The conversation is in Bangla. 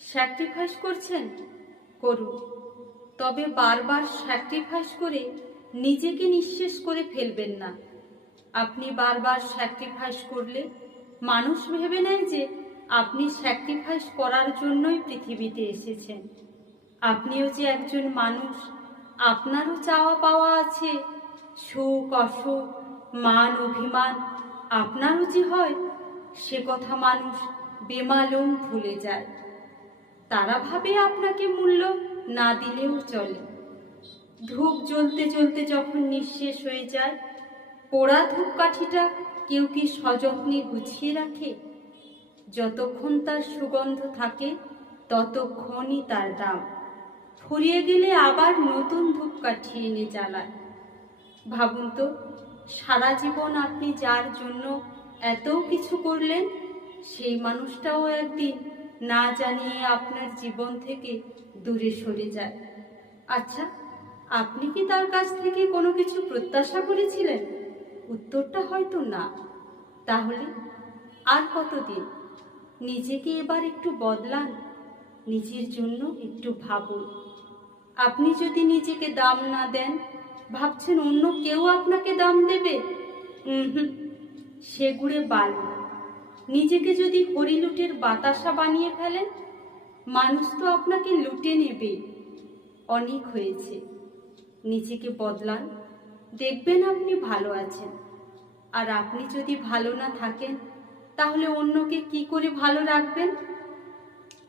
স্যাক্রিফাইস করছেন? করুন। তবে বারবার স্যাক্রিফাইস করে নিজেকে নিঃশেষ করে ফেলবেন না। আপনি বারবার স্যাক্রিফাইস করলে মানুষ ভেবে নেয় যে আপনি স্যাক্রিফাইস করার জন্যই পৃথিবীতে এসেছেন। আপনিও যে একজন মানুষ, আপনারও চাওয়া পাওয়া আছে। সুখ, অসুখ, মান, অভিমান, আপনারও যে হয়, সে কথা মানুষ বেমালুম ভুলে যায়। তারা ভাবে আপনাকে মূল্য না দিলেও চলে। ধূপ জ্বলতে জ্বলতে যখন নিঃশেষ হয়ে যায়, পোড়া ধূপকাঠিটা কেউ কি সযত্নে গুছিয়ে রাখে? যতক্ষণ তার সুগন্ধ থাকে, ততক্ষণই তার দাম। ফুরিয়ে গেলে আবার নতুন ধূপকাঠি এনে জ্বালায়। ভাবুন তো, সারা জীবন আপনি যার জন্য এত কিছু করলেন, সেই মানুষটাও একদিন না জানিয়ে আপনার জীবন থেকে দূরে সরে যায়। আচ্ছা আপনি কি তার কাছ থেকে কোনো কিছু প্রত্যাশা করেছিলেন? উত্তরটা হয়তো না। তাহলে আর কতদিন? নিজেকে এবার একটু বদলান, নিজের জন্য একটু ভাবুন। আপনি যদি নিজেকে দাম না দেন, ভাবছেন অন্য কেউ আপনাকে দাম দেবে? হুম, সেগুড়ে বাল নিজেকে যদি হরিলুটের বাতাসা বানিয়ে ফেলেন, মানুষ তো আপনাকে লুটে নেবে। অনেক হয়েছে। নিজেকে বদলান। দেখবেন আপনি ভালো আছেন। আর আপনি যদি ভালো না থাকেন, তাহলে অন্যকে কি করে ভালো রাখবেন?